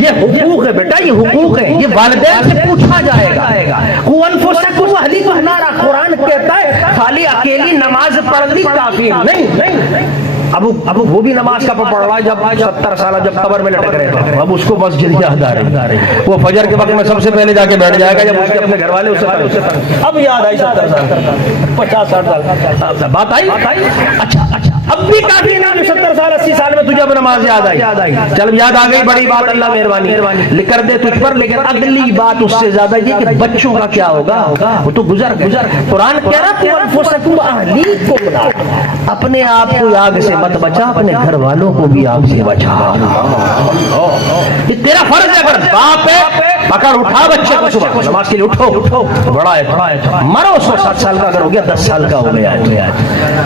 یہ حقوق ہے بیٹا، یہ حقوق ہے، یہ والدین سے پوچھا جائے گا۔ انفسکم اہلیکم نارا، قرآن کہتا ہے خالی اکیلی نماز پڑھنی کافی نہیں۔ اب وہ بھی نماز کا پڑھ رہا ہے جب 70 سال جب قبر میں لٹک رہے تھے، اب اس کو مسجد یاد آ رہی، وہ فجر کے وقت میں سب سے پہلے جا کے بیٹھ جائے گا جب اس کے اپنے گھر والے اسے اب یاد آئی 70 سال 50 60 بات آئی۔ اچھا اب بھی کافی نہ 70 سال 80 سال میں تجھے اب نماز یاد آئی، چل یاد آ گئی، بڑی بات، اللہ مہربانی کر دے تجھ پر۔ لیکن اگلی بات اس سے زیادہ یہ کہ بچوں کا کیا ہوگا، وہ تو گزر قرآن کہہ رہا انفسکم اہلیکم نارا، اپنے آپ کو آگ سے مت بچا، اپنے گھر والوں کو بھی آگ سے بچا۔ یہ تیرا فرض ہے، اگر باپ ہے پکڑ اٹھا بچے کو صبح نماز کے لیے، اٹھو، بڑا ہے مرو، 107 سال کا اگر ہو گیا 10 سال کا ہو گیا،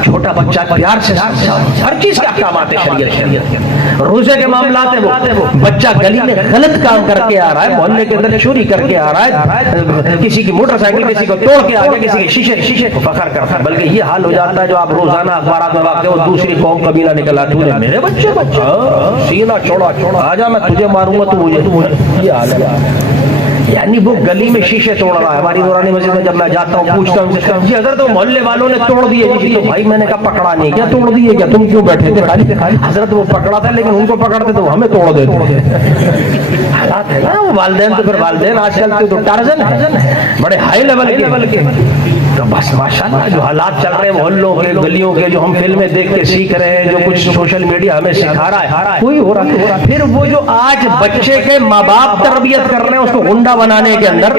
چھوٹا بچہ پیار سے ہر چیز کے احکامات ہیں شریعت کے، روزے کے معاملات ہیں، وہ بچہ گلی میں غلط کام کر کے آ رہا ہے، محلے کے اندر چوری کر کے آ رہا ہے، کسی کی موٹر سائیکل کسی کو توڑ کے آ گیا، کسی کے شیشے کو فخر کرتا ہے، بلکہ یہ حال ہو جاتا ہے جو آپ روزانہ اخبارات میں واقع ہو، دوسری قوم کبیلہ نکلا، تو نے میرے بچے سینہ چھوڑا آجا میں تجھے ماروں گا، تو مجھے، یہ حال ہے۔ یعنی وہ گلی میں شیشے توڑ رہا ہے۔ ہماری نورانی مسجد میں جب میں جاتا ہوں پوچھتا ہوں جی حضرت وہ محلے والوں نے توڑ دیے، جی تو بھائی میں نے کہا پکڑا نہیں، کیا توڑ دیے، کیا تم کیوں بیٹھے تھے خالی؟ حضرت وہ پکڑا تھا لیکن ان کو پکڑتے تو ہمیں توڑ دیتے۔ حالات ہے نا، وہ والدین تو پھر والدین آج کل تو ٹارزن ہے، بڑے ہائی لیول کے، تو بس ماشاءاللہ جو حالات چل رہے ہیں محلوں کے گلیوں کے، جو ہم فلمیں دیکھ کے سیکھ رہے ہیں، جو کچھ سوشل میڈیا ہمیں سکھا رہا ہے، وہی ہو رہا ہے۔ پھر وہ جو آج بچے کے ماں باپ تربیت کر رہے ہیں اس کو گنڈا بنانے کے اندر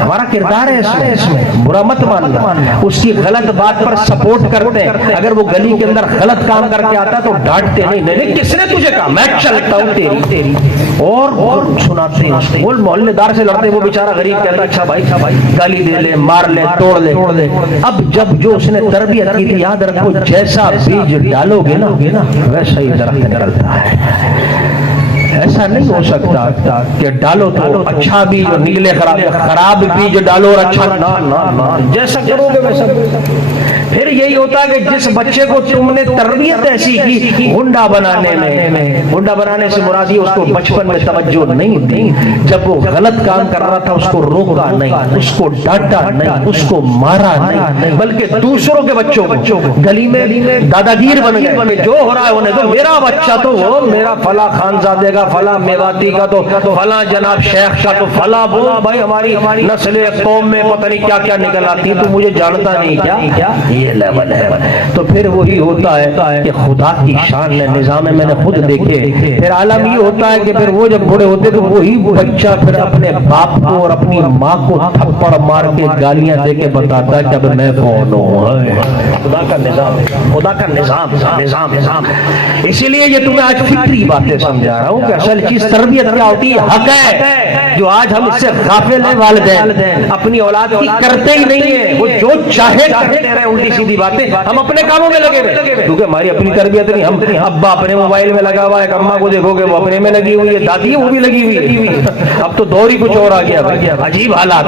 ہمارا کردار ہے، اس میں برا مت ماننا، اس کی غلط بات پر سپورٹ کرتے ہیں۔ اگر وہ گلی کے اندر غلط کام کر کے آتا ہے تو ڈانٹتے نہیں، کس نے تجھے کہا، میں چلتا ہوں تیری، اور سناتے ہیں، وہ محلے دار سے لڑتے، وہ بیچارہ غریب کہتا اچھا بھائی گالی دے لے، مار لے، توڑ لے۔ اب جب جو اس نے تربیت کی تھی، یاد رکھو جیسا بیج ڈالو گے نا ویسا ہی درخت نکلتا ہے۔ ایسا نہیں ہو سکتا کہ ڈالو تو اچھا بیج اور نکلے خراب بیج ڈالو اور اچھا نہ، جیسا کرو گے ویسا۔ پھر یہی ہوتا ہے کہ جس بچے کو تم نے تربیت ایسی کی گنڈا بنانے میں، گنڈا بنانے سے مراد یہ اس کو بچپن میں توجہ نہیں دی، جب وہ غلط کام کر رہا تھا اس کو روکا نہیں، اس کو ڈانٹا نہیں، اس کو مارا نہیں، بلکہ دوسروں کے بچوں کو گلی میں دادا گیر بن گئے، جو ہو رہا ہے ہونے دو، میرا بچہ تو وہ میرا فلاں خانزادے کا، فلاں میواتی کا، تو فلاں جناب شیخ کا، تو فلاں وہ بھائی ہماری نسل قوم میں پتہ نہیں کیا کیا نکل آتی، تو مجھے جانتا نہیں کیا، یہ لیول ہے۔ تو پھر وہی ہوتا ہے کہ خدا کی شان نے نظام میں نے خود دیکھے، پھر عالم یہ ہوتا ہے کہ پھر وہ جب بڑے ہوتے تو وہی بچہ پھر اپنے باپ کو اور اپنی ماں کو تھپڑ مار کے گالیاں دے کے بتاتا ہے کہ اب میں کون ہوں۔ خدا کا نظام، خدا کا نظام۔ اسی لیے یہ تمہیں آج فطری باتیں سمجھا رہا ہوں کہ اصل چیز تربیت کیا ہوتی ہے، حق ہے، جو آج ہم اس سے غافل ہیں۔ والدین اپنی اولاد کی کرتے ہی نہیں ہیں، وہ جو چاہے کرتے رہے الٹی سیدھی باتیں، ہم اپنے کاموں میں لگے ہوئے، کیونکہ ہماری اپنی تربیت نہیں۔ ہم ابا اپنے موبائل میں لگا ہوا ہے، اماں کو دیکھو گے وہ اپنے میں لگی ہوئی ہے، دادی وہ بھی لگی ہوئی ہے، اب تو دور ہی کچھ اور آ گیا، عجیب حالات،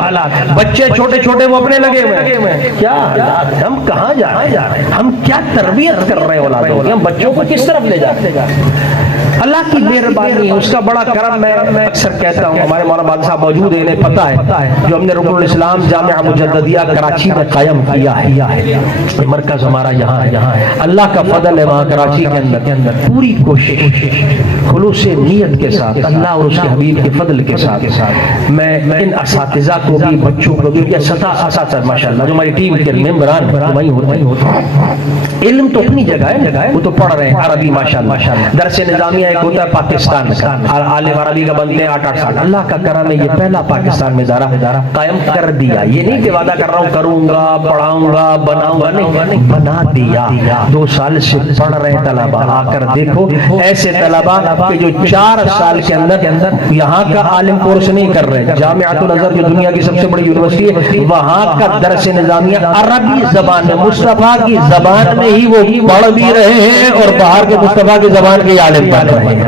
بچے چھوٹے چھوٹے وہ اپنے لگے ہوئے ہیں، کیا حالات، ہم کہاں جا رہے ہیں، ہم کیا تربیت کر رہے ہیں اولادوں کی، ہم بچوں کو کس طرف لے جاتے ہیں۔ اللہ کی مہربانی، اس کا بڑا کرم، میں اکثر کہتا ہوں، ہمارے مولانا بادشاہ صاحب موجود ہیں، انہیں پتہ ہے جو ہم نے رکن الاسلام جامعہ مجددیہ کراچی میں قائم کیا ہے، مرکز ہمارا یہاں ہے، اللہ کا فضل ہے، وہاں کراچی کے اندر پوری کوشش خلوص نیت کے ساتھ، اللہ اور اس کے حبیب کے فضل کے ساتھ میں ان اساتذہ کو بھی، بچوں کو بھی، اساتذہ ماشاءاللہ جو ہماری ٹیم کے ممبران وہیں ہوتے ہیں، علم تو اپنی جگہ ہے، وہ تو پڑھ رہے ہیں عربی ماشاءاللہ، درس نظامیہ ایک ہوتا ہے پاکستان کا، عالم عربی کا بنتے ہیں 8-8 سال، اللہ کا کرم ہے، یہ پہلا پاکستان میں ادارہ قائم کر دیا، یہ نہیں کہ وعدہ کر رہا ہوں کروں گا، پڑھاؤں گا، بناؤں گا، نہیں، بنا دیا۔ 2 سال سے پڑھ رہے طلبہ، آ کر دیکھو ایسے طلبہ کہ جو 4 سال کے اندر یہاں کا عالم کورس نہیں کر رہے، جامعۃ الازہر جو دنیا کی سب سے بڑی یونیورسٹی ہے، وہاں کا درس نظامیہ عربی زبان میں، مصطفیٰ کی زبان میں ہی وہ پڑھ بھی رہے ہیں اور باہر کے مصطفیٰ کی زبان کے عالم بن رہے ہیں۔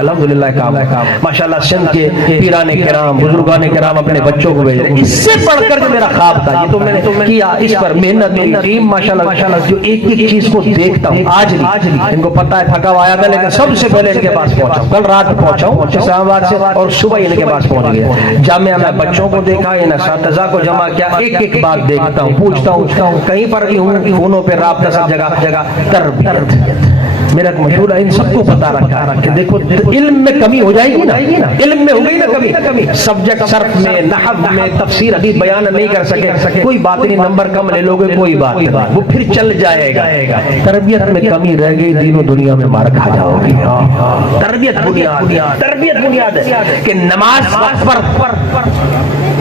الحمدللہ کام ماشاءاللہ سندھ کے پیران کرام بزرگان کرام اپنے بچوں کو بھیج رہے ہیں. اس سے پڑھ کر جو میرا خواب تھا یہ تو میں نے کیا, اس پر محنت کی ماشاءاللہ, جو ایک ایک چیز کو دیکھتا ہوں آج بھی. ان کو پتا ہے تھکا ہوا آیا تھا لیکن سب سے پہلے ان کے پاس پہنچا ہوں, کل رات پہنچا ہوں اسلام آباد سے اور صبح ان کے پاس پہنچ گیا. جامعہ میں بچوں کو دیکھا, ان اساتذہ کو جمع کیا, ایک ایک بات دیکھتا ہوں, پوچھتا ہوں, کہیں پر بھی ہوں فونوں پہ رابطہ سب جگہ تربیت. میرا ایک مشہور ہے, ان سب کو پتا رکھا ہے کہ دیکھو علم میں کمی ہو جائے گی نا, علم میں ہو گئی نا کمی, سبجیکٹ صرف میں نحو میں تفسیر ابھی بیان نہیں کر سکے, کوئی بات نہیں, نمبر کم لے لو گے کوئی بات نہیں, وہ پھر چل جائے گا. تربیت میں کمی رہ گئی, دین و دنیا میں مار کھا جاؤ گی. تربیت بنیاد ہے کہ نماز پر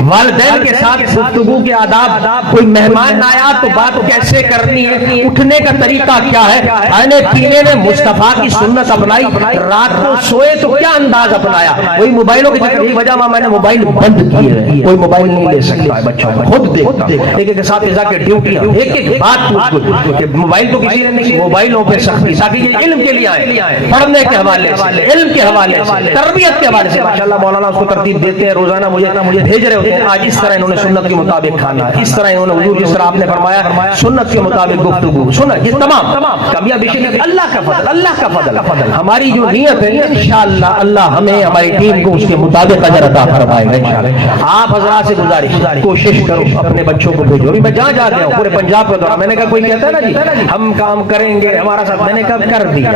والدین کے ساتھ گفتگو کے آداب, کوئی مہمان آیا تو بات کیسے کرنی ہے, اٹھنے کا طریقہ کیا ہے, کھانے پینے میں مصطفیٰ کی سنت اپنائی, رات کو سوئے تو کیا انداز اپنایا. وہی موبائلوں کی چکر, یہی وجہ میں نے موبائل بند کیے ہیں, کوئی موبائل نہیں لے سکتا ہے بچوں کو, خود دیکھتا ہوں ایک ایک اساتذہ کے ڈیوٹیاں, ایک ایک بات کہ موبائل تو کسی نے نہیں, موبائلوں پہ سختی تاکہ یہ علم کے لیے آئے, پڑھنے کے حوالے سے, علم کے حوالے سے, تربیت کے حوالے سے. ماشاءاللہ مولانا اس کو ترتیب دیتے ہیں, روزانہ مجھے بھیج رہے ہوتے ہیں, آج اس طرح انہوں نے سنت کے مطابق کھانا, اس طرح انہوں نے حضور جس طرح آپ نے فرمایا سنت کے مطابق گفتگو سنا. یہ تمام کامیابی اللہ کا فضل, اللہ کا فضل. ہماری جو نیت ہے انشاءاللہ اللہ ہمیں ہماری ٹیم کو اس کے مطابق اجر عطا فرمائے گا انشاءاللہ. آپ حضرات سے گزارش, کوشش کرو اپنے بچوں کو بھیجو. میں جہاں جاتا ہوں پورے پنجاب کے دوران, میں نے کہا کوئی کہتا ہے نا جی ہم کام کریں گے ہمارا ساتھ, میں نے کہا کر دیا,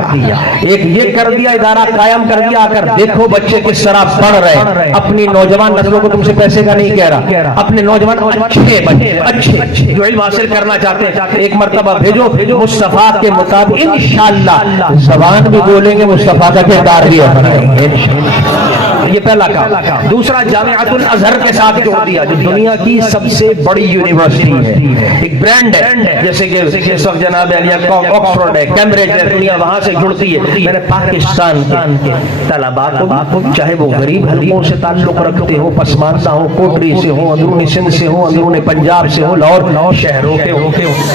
ایک یہ کر دیا, ادارہ قائم کر دیا. آ کر دیکھو بچے کس طرح پڑھ رہے, اپنی نوجوان نسلوں کو تم سے پیسے کا نہیں کہہ رہا, اپنے نوجوان اچھے جو علم حاصل کرنا چاہتے ہیں ایک مرتبہ بھیجو مصطفیٰ کے مطابق, انشاءاللہ زبان بھی بولیں گے, مصطفیٰ کا کردار بھی اپنائیں گے. یہ پہلا کام. دوسرا جامعۃ الازہر کے ساتھ جوڑ دیا, جو دنیا کی سب سے بڑی یونیورسٹی ہے, ایک برانڈ ہے, جیسے کہ جناب آکسفورڈ ہے, کیمبرج ہے, دنیا وہاں سے جڑتی ہے. میں نے پاکستان کے طلباء کو, چاہے وہ غریب حلقوں سے تعلق رکھتے ہو, پسماندہ ہو, کوٹری سے ہو, اندرونی سندھ سے ہو, اندرونی پنجاب سے ہو, لاہور شہروں کے ہو,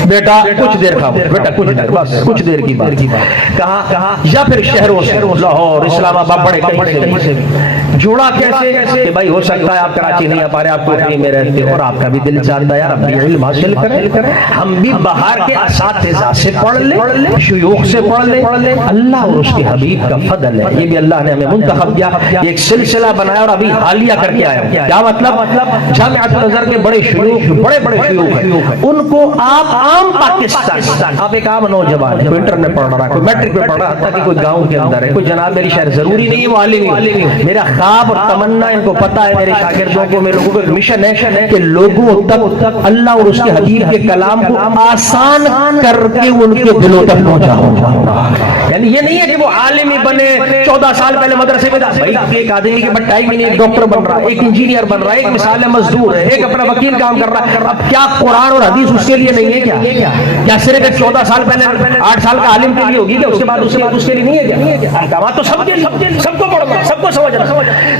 بیٹا کچھ دیر کھاؤ, بیٹا کچھ دیر, بس کچھ دیر کی بات, کہاں یا پھر شہروں سے, لاہور, اسلام آباد, بڑے کہیں سے جوڑا. کیسے کہ بھائی ہو سکتا ہے آپ کراچی نہیں آ پا رہے, آپ کوٹری میں رہتے ہو اور آپ کا بھی دل چاہتا ہے یار اب بھی علم حاصل کریں, ہم بھی باہر کے اساتذہ سے پڑھ لیں, شیوخ سے پڑھ لیں. اللہ اور اس کے حبیب کا فضل ہے, یہ بھی اللہ نے ہمیں منتخب کیا, ایک سلسلہ بنایا اور ابھی حالیہ کر کے آیا. کیا مطلب, جامعۃ الازہر کے بڑے شیوخ, بڑے شیوخ ہیں, ان کو آپ عام پاکستان, آپ ایک عام نوجوان ہے, کوئی انٹر میں پڑھ رہا ہے, کوئی میٹرک میں پڑھ رہا ہے, کوئی گاؤں کے اندر ہے, کوئی جناب میری شہر, ضروری نہیں ہے وہ عالم ہے. میرا خواب اور تمنا, ان کو پتا ہے میرے شاگردوں کو, میرے لوگوں کا مشن ہے کہ لوگوں تک اللہ اور اس کے حبیب کے کلام کو آسان کر کے ان کے دلوں تک پہنچاؤں. یعنی یہ نہیں ہے کہ وہ عالم ہی بنے, 14 سال پہلے مدرسے میں بھائی ایک آدمی کے بٹ ٹائم ہی نہیں, ایک ڈاکٹر بن رہا ہے, ایک انجینئر بن رہا ہے, ایک مثال مزدور ہے, ایک اپنا وکیل کام کر رہا ہے. اب کیا قرآن اور حدیث اس کے لیے نہیں ہے کیا صرف 14 سال پہلے 8 سال کا عالم کے لیے ہوگی کیا, اس کے بعد اس کے لیے نہیں ہے کیا؟ احکامات تو سب کے, سب کو پڑھنا, سب کو سمجھنا.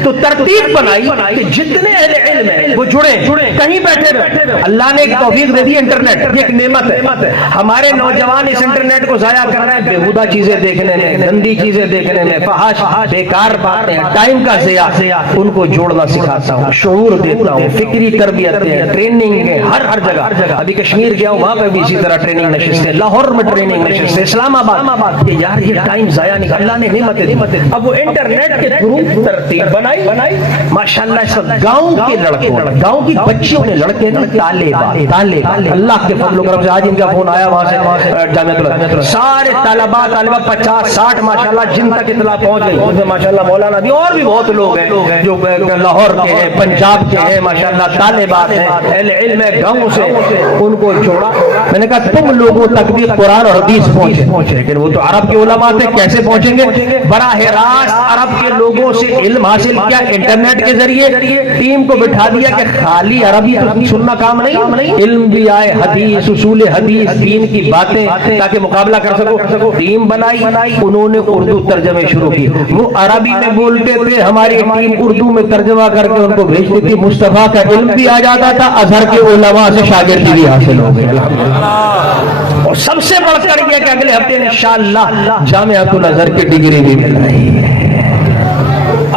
تو ترتیب بنائی کہ جتنے اہل علم ہیں وہ جڑے, کہیں بیٹھے رہے. اللہ نے ایک توفیق دے دی, انٹرنیٹ یہ ایک نعمت ہے. ہمارے نوجوان اس انٹرنیٹ کو ضائع کر رہے ہیں بےہودہ چیزیں دیکھنے میں, گندی چیزیں دیکھنے میں, فحش بیکار باتیں, ٹائم کا ضیاع. ان کو جوڑنا سکھاتا ہوں, شعور دیتا ہوں, فکری تربیت ہے, ٹریننگ ہے ہر جگہ. ابھی کشمیر گیا ہوں, وہاں پہ بھی اسی طرح ٹریننگ نشستیں, لاہور میں ٹریننگ نشستیں, اسلام آباد. کہ یار یہ ٹائم ضائع نہیں, اللہ نے نعمتیں دی. اب وہ انٹرنیٹ کے تھرو ترتیب بنائی ماشاءاللہ. اس وقت گاؤں کے لڑکوں, گاؤں کی بچیوں نے, لڑکے نے, طالب اللہ کے فضل و کرم سے آج ان کا فون آیا وہاں سے جامعۃ الازہر, سارے طالبہ 50-60 ماشاءاللہ جن تک اطلاع پہنچ گئی. ان میں ماشاءاللہ مولانا بھی اور بھی بہت لوگ ہیں جو لاہور کے ہیں, پنجاب کے ہیں, ماشاءاللہ طالبات ہیں, اہل علم ہے گاؤں سے. ان کو جوڑا. میں نے کہا تم لوگوں تک بھی قرآن اور حدیث پہنچے, لیکن وہ تو عرب کے علماء تھے, کیسے پہنچیں گے؟ براہ راست عرب کے لوگوں سے علم حاصل کیا, انٹرنیٹ کے ذریعے. ٹیم کو بٹھا دیا کہ خالی عربی سننا کام نہیں, علم بھی آئے, حدیث, اصول حدیث, دین کی باتیں, تاکہ مقابلہ کر سکو. ٹیم بنائی, انہوں نے اردو ترجمے شروع کی. وہ عربی میں بولتے تھے, ہماری ٹیم اردو میں ترجمہ کر کے ان کو بھیجتی تھی. مصطفیٰ کا علم بھی آ جاتا تھا, ازہر کے علماء سے شاگردی بھی حاصل ہو گئی. اور سب سے بڑھ کر یہ کہ اگلے ہفتے انشاءاللہ جامعۃ الازہر کی ڈگری بھی مل رہی ہے.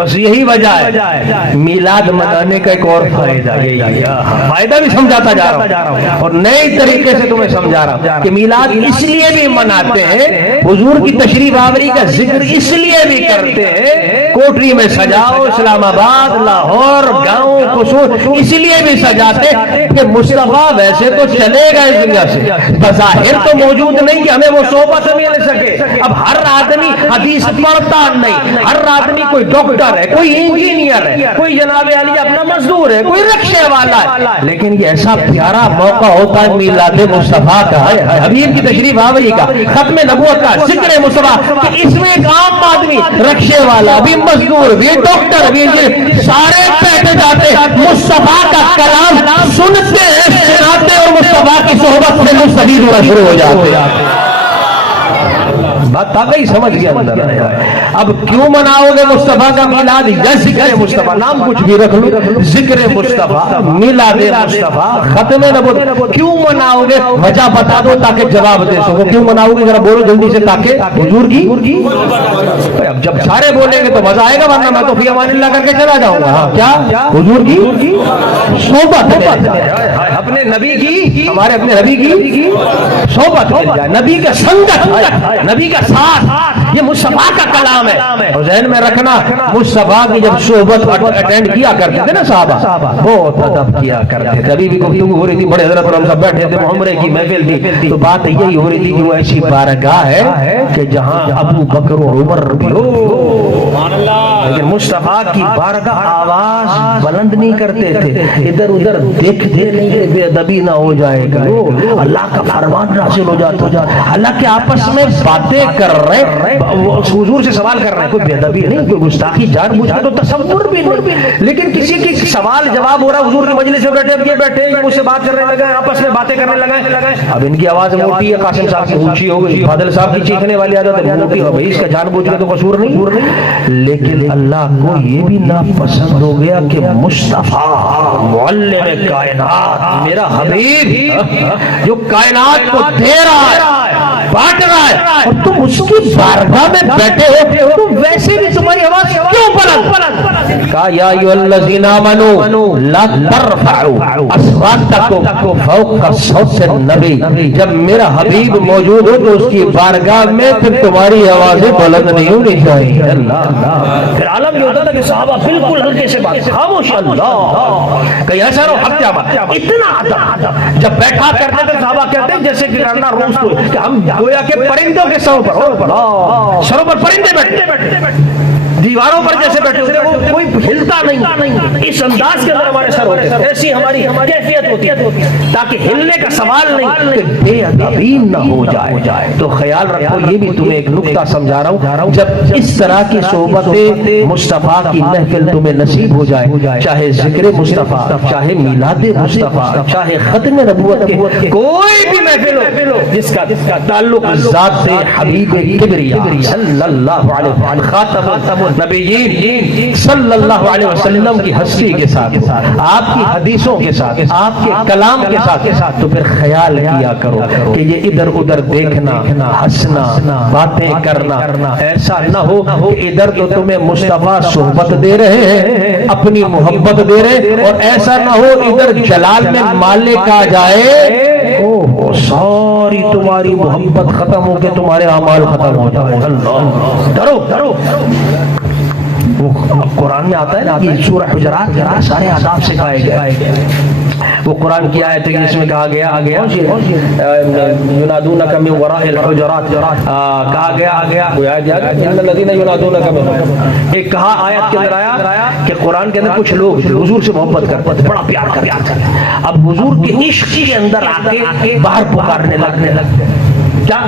بس یہی وجہ ہے میلاد منانے کا ایک اور فائدہ، یہی فائدہ بھی سمجھاتا جا رہا ہوں اور نئے طریقے سے تمہیں سمجھا رہا ہوں کہ میلاد اس لیے بھی مناتے ہیں، حضور کی تشریف آوری کا ذکر اس لیے بھی کرتے ہیں، کوٹری میں سجاؤ، اسلام آباد، لاہور، گاؤں، قصور اس لیے بھی سجاتے کہ مصطفیٰ ویسے تو چلے گا اس دنیا سے، بظاہر تو موجود نہیں کہ ہمیں وہ صحبت مل سکے۔ اب ہر آدمی حدیث پڑھتا نہیں، ہر آدمی کوئی ڈاکٹر ہے، کوئی انجینئر ہے، کوئی جناب علی اپنا مزدور ہے، کوئی رکشے والا ہے، لیکن یہ ایسا پیارا موقع ہوتا ہے میلاد مصطفیٰ کا، حبیب کی تشریف آوری کا، ختم نبوت کا، ذکر مصطفیٰ، کہ اس میں ایک عام آدمی، رکشے والا بھی، مزدور بھی، ڈاکٹر بھی، سارے بیٹھے جاتے مصطفیٰ کا کلام سنتے ہیں، سناتے اور مصطفیٰ کی صحبت میں مستفید ہونا شروع ہو جاتے۔ بات آگئی سمجھ گیا اندر۔ اب کیوں مناؤ گے مصطفیٰ کا میلاد؟ یا ذکر مصطفیٰ، نام کچھ بھی رکھ لو، ذکر مصطفیٰ، میلاد مصطفیٰ، ختم نبوت، کیوں مناؤ گے؟ وجہ بتا دو تاکہ جواب دے سکو، کیوں مناؤ گے؟ ذرا بولو جلدی سے تاکہ حضور کی۔ اب جب سارے بولیں گے تو مزہ آئے گا، ورنہ میں تو فی امان اللہ کر کے چلا جاؤں گا۔ کیا؟ حضور کی صحبت، اپنے نبی کی، ہمارے اپنے نبی کی صحبت مل جائے، نبی کا سنگت، نبی کا ساتھ، یہ مصطفیٰ کا کلام ہے۔ اور ذہن میں رکھنا، مصطفیٰ کی جب صحبت اٹینڈ کیا کرتے تھے نا صحابہ، بہت ادب کیا کرتے تھے۔ ابھی بھی گفتگو ہو رہی تھی، بڑے حضرت اور ہم سب بیٹھے تھے، عمرے کی محفل تھی، تو بات یہی ہو رہی تھی کہ وہ ایسی بارگاہ ہے کہ جہاں ابو بکر و عمر بھی ہو، لیکن مصطفیٰ کی بارگاہ آواز بلند نہیں کرتے تھے، ادھر ادھر دیکھتے نہیں تھے، بے ادبی نہ ہو جائے گا، اللہ کا فرمان نازل ہو جاتا، حالانکہ آپس میں باتیں کر رہے، حضور سے سوال کر رہے ہیں، کوئی بے ادبی نہیں، کوئی گستاخی جان بوجھ کے تو تصور بھی نہیں، لیکن کسی کی سوال جواب ہو رہا، حضور کی مجلس میں بیٹھے، اب یہ بیٹھے یہ مجھ سے بات کرنے لگے، آپس میں باتیں کرنے لگے، اب ان کی آواز موٹی ہے، قاسم صاحب کی اونچی ہو گئی، فاضل صاحب کی چیخنے والی عادت ہے موٹی ہو گئی، اس کا جان بوجھ کے تو قصور نہیں، لیکن اللہ کو یہ بھی ناپسند ہو گیا کہ مصطفیٰ معلم کائنات، میرا حبیب جو کائنات کو دے رہا ہے، بانٹ رہا ہے، اور تم اس کی بارگاہ میں بیٹھے ہو، تو ویسے بھی تمہاری آواز کیوں بلند؟ کہا یا ایھا الذین آمنوا لا ترفعوا اصواتکم فوق صوت النبی، جب میرا حبیب موجود ہو تو اس کی بارگاہ میں پھر تمہاری آوازیں بلند نہیں ہونی چاہیے۔ اللہ، پھر عالم یہ ہوتا تھا کہ صحابہ بالکل ہلکے سے بات، خاموش، اللہ کہیں ایسا رہو، حق کیا بات، اتنا ادب، جب بیٹھا کرتے تھے صحابہ کہتے ہیں جیسے کہ کرنا روز کو، کہ ہم گویا کہ پرندوں کے سروں پر پرندے بیٹھے، دیواروں پر جیسے بیٹھے ہوتے ہیں، کوئی ہلتا نہیں، اس انداز کے اندر ہمارے سر ہوتے ہیں، ایسی ہماری کیفیت ہوتی ہے تاکہ ہلنے کا سوال نہیں، کہ بے ادبی نہ ہو جائے۔ تو خیال رکھو، یہ بھی تمہیں ایک نکتہ سمجھا رہا ہوں، جب اس طرح کی صحبت مصطفیٰ کی محفل تمہیں نصیب ہو جائے، چاہے ذکر مصطفیٰ، چاہے میلاد مصطفیٰ، چاہے ختم نبوت کے کوئی بھی محفل ہو جس کا تعلق ذات حبیب کبریا صلی اللہ علیہ وسلم، خاتم نبیین صلی اللہ علیہ وسلم کی ہستی کے ساتھ، آپ کی حدیثوں کے ساتھ، آپ کے کلام کے ساتھ، تو پھر خیال کیا کرو کہ یہ ادھر ادھر دیکھنا، ہنسنا، باتیں کرنا ایسا نہ ہو کہ ادھر تو تمہیں مصطفیٰ صحبت دے رہے ہیں، اپنی محبت دے رہے، اور ایسا نہ ہو ادھر جلال میں مالک آ جائے، ساری تمہاری محبت ختم ہو کے تمہارے اعمال ختم ہو جائے۔ اللہ، ڈرو۔ وہ قرآن میں آتا ہے نا کہ سورہ حجرات سارے آداب سکھائے گئے، وہ قرآن کی آیت ہے جس میں کہا گیا ینادونک من وراء الحجرات، کہا گیا ان الذین ینادونک من، ایک کہا آیت کے اندر آیا کہ قرآن کے اندر کچھ لوگ حضور سے محبت کرتے تھے، بڑا پیار کرتے تھے، اب حضور کے عشق کے اندر آ کے باہر پکارنے لگتے، یا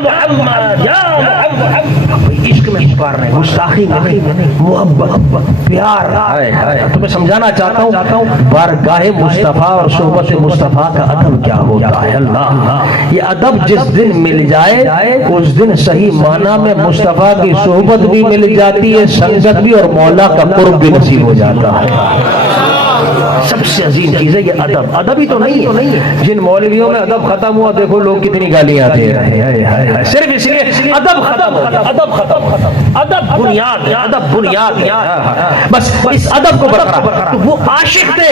محمد یا محمد، عشق میں پکار رہے ہیں، گستاخی نہیں، محبت، پیار۔ تمہیں سمجھانا چاہتا ہوں بارگاہ مصطفیٰ اور صحبت مصطفیٰ کا ادب کیا ہوتا ہے۔ اللہ، یہ ادب جس دن مل جائے اس دن صحیح معنی میں مصطفیٰ کی صحبت بھی مل جاتی ہے، سنگت بھی، اور مولا کا قرب بھی نصیب ہو جاتا ہے۔ سب سے عظیم چیز ہے یہ ادب۔ ادب ہی تو نہیں ہے، جن مولویوں میں ادب ختم ہوا دیکھو لوگ کتنی گالیاں دے رہے ہیں، صرف اس لیے ادب ختم ہو گیا، ادب ختم۔ ادب بنیاد ہے، ادب بنیاد ہے. بس اس ادب کو برقرار. تو وہ عاشق تھے،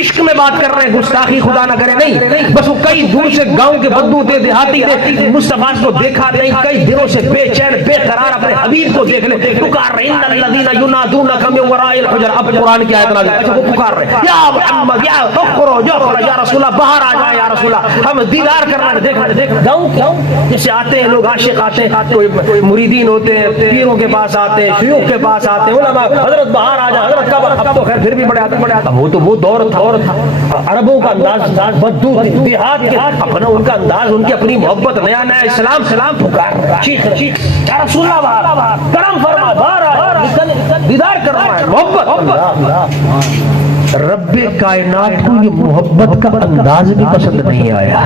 عشق میں بات کر رہے ہیں، گستاخی خدا نہ کرے نہیں. بس وہ کئی دور سے گاؤں کے بدو تھے، دیہاتی تھے، مصطفیٰ کو دیکھا نہیں، کئی دنوں سے بے چین بے قرار اپنے حبیب کو دیکھ لے. پکار رہے ان الذین ینادونک من وراء الحجر. اب قرآن کی آیت نازل. اچھا وہ پکار رہے یا محمد یا اخرج اخرج یا رسول اللہ، باہر آ جائے یا رسول اللہ، ہم دیدار کرنا. دیکھ گاؤں کیوں جیسے آتے ہیں لوگ عاشق آتے ہیں، کوئی مریدین ہوتے ہیں، پیروں کے پاس آتے ہیں، شیوخ کے پاس آتے ہیں، علماء حضرت باہر آ جائے، حضرت کب. اب تو خیر پھر بھی بڑے آتے. وہ تو وہ دور تھا. عربوں کا انداز بدو تھے، دیہات کے اپنا ان کا انداز، ان کی اپنی محبت، نیا نیا اسلام. سلام پکار چیخ یا رسول اللہ باہر کرم فرما، باہر آ دیدار کرنا ہے. محبت. رب کائنات کو یہ محبت کا انداز بھی پسند نہیں آیا.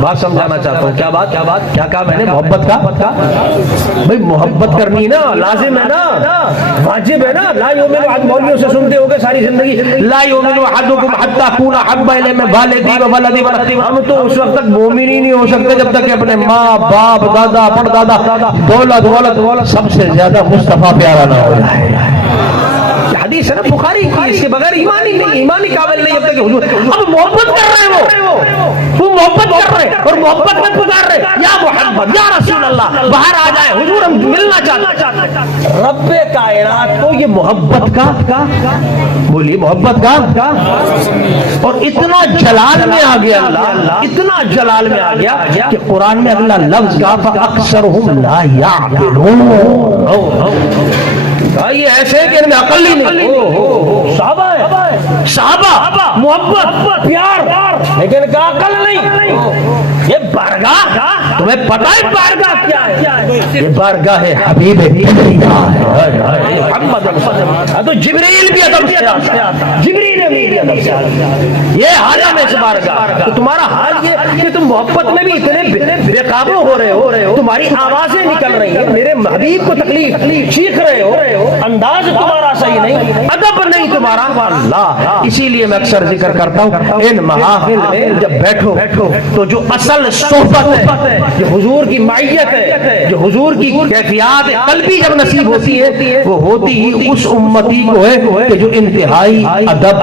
بات سمجھانا چاہتا ہوں. کیا بات کیا کہا میں نے؟ محبت کا بھائی محبت کرنی نا لازم ہے نا، واجب ہے نا. لا یؤمن احد، مولویوں سے سنتے ہوگے ساری زندگی، لا یؤمن احدکم حتی اکون احب الیہ من والدی و ولدی. ہم تو اس وقت تک مومن ہی نہیں ہو سکتے جب تک کہ اپنے ماں باپ دادا پردادا دولت سب سے زیادہ مصطفیٰ پیارا نہ ہو جائے. حدیث ہے نا بخاری کی، اس کے بغیر ایمان ہی نہیں، ایمانی قابل نہیں جب تک کہ حضور. اب محبت کر رہے ہیں، وہ محبت کر رہے ہیں اور محبت میں پکار رہے یا محمد یا رسول اللہ، باہر آ جائے حضور، ہم ملنا چاہتے ہیں. رب کائنات کو یہ محبت کا بولیے، محبت کا اور اتنا جلال میں آ گیا اللہ، اتنا جلال میں آ گیا کہ قرآن میں اگلا لفظ کا فَأَكْثَرُهُمْ لَا يَعْقِلُونَ. یہ ایسے کہ ان میں عقل ہی نہیں. صحابہ محبت پیار، لیکن کا عقل نہیں. یہ بارگاہ تمہیں پتہ ہے بارگاہ کیا ہے؟ یہ بارگاہ ہے حبیب محمد. تو جبریل بھی ادب سے آتا، جبریل بھی ادب سے آتا. یہ حال ہے اس بارگاہ. تو تمہارا حال یہ کہ تم محبت میں بھی اتنے بے قابو ہو رہے ہو، تمہاری آوازیں نکل رہی ہیں، میرے حبیب کو تکلیف چیخ رہے ہو، انداز تمہارا صحیح نہیں، ادب نہیں تمہارا. اللہ اسی لیے میں اکثر ذکر کرتا ہوں ان محافل میں جب بیٹھو تو جو اصل صحبت ہے، جو حضور کی معیت ہے، جو حضور کی کیفیات قلبی جب نصیب ہوتی ہے، وہ ہوتی ہی اس امتی کو ہے کہ جو انتہائی ادب،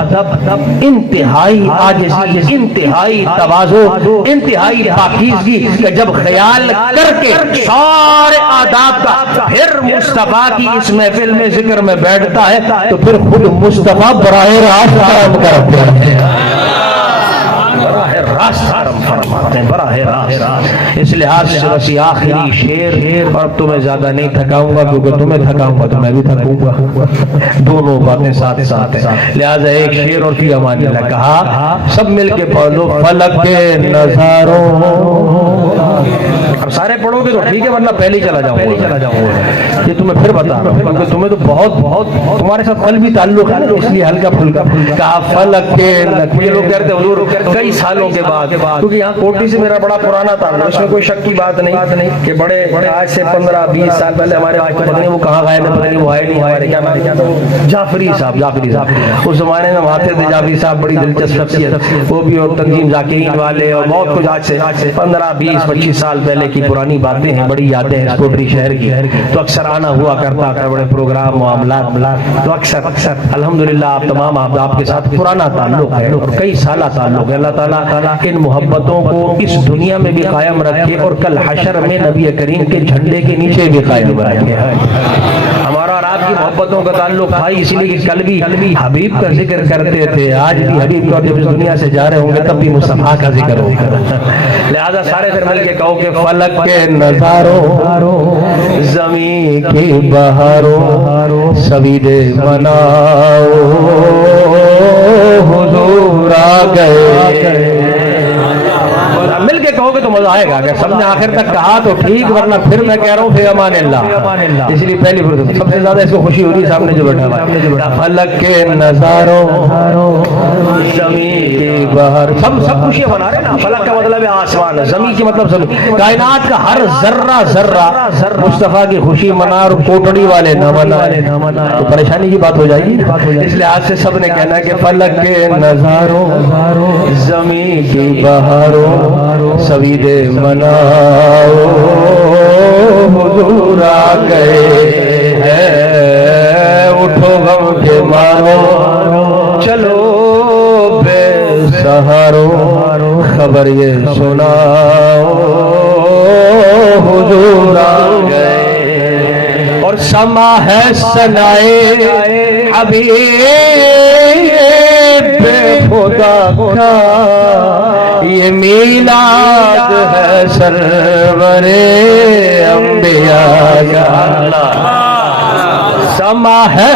انتہائی عاجزی، انتہائی تواضع، انتہائی پاکیزگی، کہ جب خیال کر کے سارے آداب کا پھر مصطفیٰ کی اس محفل میں ذکر میں بیٹھتا ہے تو پھر خود مصطفیٰ براہ راست کرم کرتے ہیں، براہ راست کرم فرماتے ہیں، براہ راست. اس لحاظ سے بس یہ آخری شعر، اور تمہیں زیادہ نہیں تھکاؤں گا کیونکہ تمہیں تھکاؤں گا تو میں بھی تھکوں گا، دونوں باتیں ساتھ ساتھ ہیں. لہذا ایک شعر اور فی امان اللہ کہا، سب مل کے پڑھ لو. فلک کے نظاروں، اب سارے پڑھو گے تو ٹھیک ہے ورنہ پہلے ہی چلا جاؤں گا. یہ تمہیں پھر بتا رہا ہوں کیونکہ تمہیں تو بہت تمہارے ساتھ قلبی تعلق ہے نا، اس لیے ہلکا پھلکا کہا. فلک کے، یہ لوگ کہتے ہیں حضور کئی سالوں کے بعد، کیونکہ یہاں کوٹی سے میرا بڑا پرانا تعلق، اس میں کوئی شک کی بات نہیں کہ بڑے آج سے 15-20 سال پہلے ہمارے آج تو پتہ نہیں وہ کہاں غائب ہے، پتہ نہیں وہ آئے نہیں ہمارے. کیا جعفری صاحب اس زمانے میں آتے تھے. جعفری صاحب بڑی دلچسپ شخصیت، وہ بھی اور تنظیم ذاکرین والے، اور بہت کچھ آج سے 15-20-25 سال پہلے کی پرانی باتیں ہیں، بڑی یادیں ہیں کوٹری شہر کی. تو اکثر آنا ہوا کرتا تھا، بڑے پروگرام معاملات، تو اکثر الحمدللہ آپ تمام آپ کے ساتھ پرانا تعلق ہے اور کئی سالہ تعلق ہے. اللہ تعالیٰ ان محبتوں کو اس دنیا میں بھی قائم رکھے اور کل حشر میں نبی کریم کے جھنڈے کے نیچے بھی قائم رکھے. ہمارا اور آپ کی محبتوں کا تعلق بھائی اس لیے کہ کل بھی حبیب کا ذکر کرتے تھے، آج بھی حبیب کا، جب اس دنیا سے جا رہے ہوں گے تب بھی مصطفیٰ کا ذکر ہوگا. لہذا سارے پھر مل کے کہو کہ فلک کے نظاروں، زمین کی بہاروں، سویدے مناؤ حضور آ گئے. مل کے کہو گے تو مزہ آئے گا. اگر سب نے آخر تک کہا تو ٹھیک، ورنہ پھر میں کہہ رہا ہوں فی امان اللہ. اس لیے پہلی فرصت سب سے زیادہ اس کو خوشی ہو رہی ہے سامنے جو بیٹھا ہوا ہے. فلک کے نظاروں، زمین کی بہار، سب خوشیاں منا رہے ہیں نا. فلک کا مطلب ہے آسمان، زمین کی مطلب زمین، کائنات کا ہر ذرہ مصطفیٰ کی خوشی منا اور کوٹڑی والے نہ منا تو پریشانی کی بات ہو جائے گی. اس لیے آج سے سب نے کہنا ہے کہ فلک کے نظاروں، زمین کی بہاروں، سویدے مناؤ حضور آ گئے. خبر یہ سناؤ حضور آ گئے اور سما ہے ثنائے حبیب خدا کا یہ میلاد ہے سرور انبیاء یا اللہ سما ہے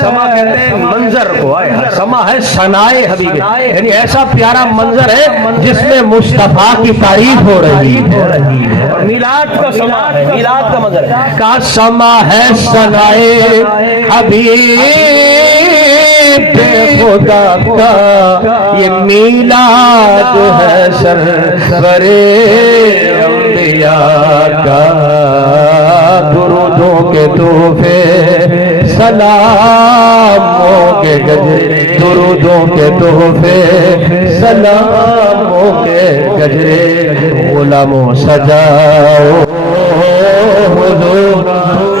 سما کہتے ہیں منظر کو سما ہے ثنائے حبیب یعنی ایسا پیارا منظر ہے جس میں مصطفیٰ کی تعریف ہو رہی ہے اور میلاد کا سما ہے میلاد کا منظر ہے کا سما ہے ثنائے حبیب خدا کا یہ میلاد ہے سرور انبیاء کا درودوں کے تحفے سلاموں کے گجرے درودوں کے تحفے سلاموں کے گجرے غلاموں سجاؤ حضور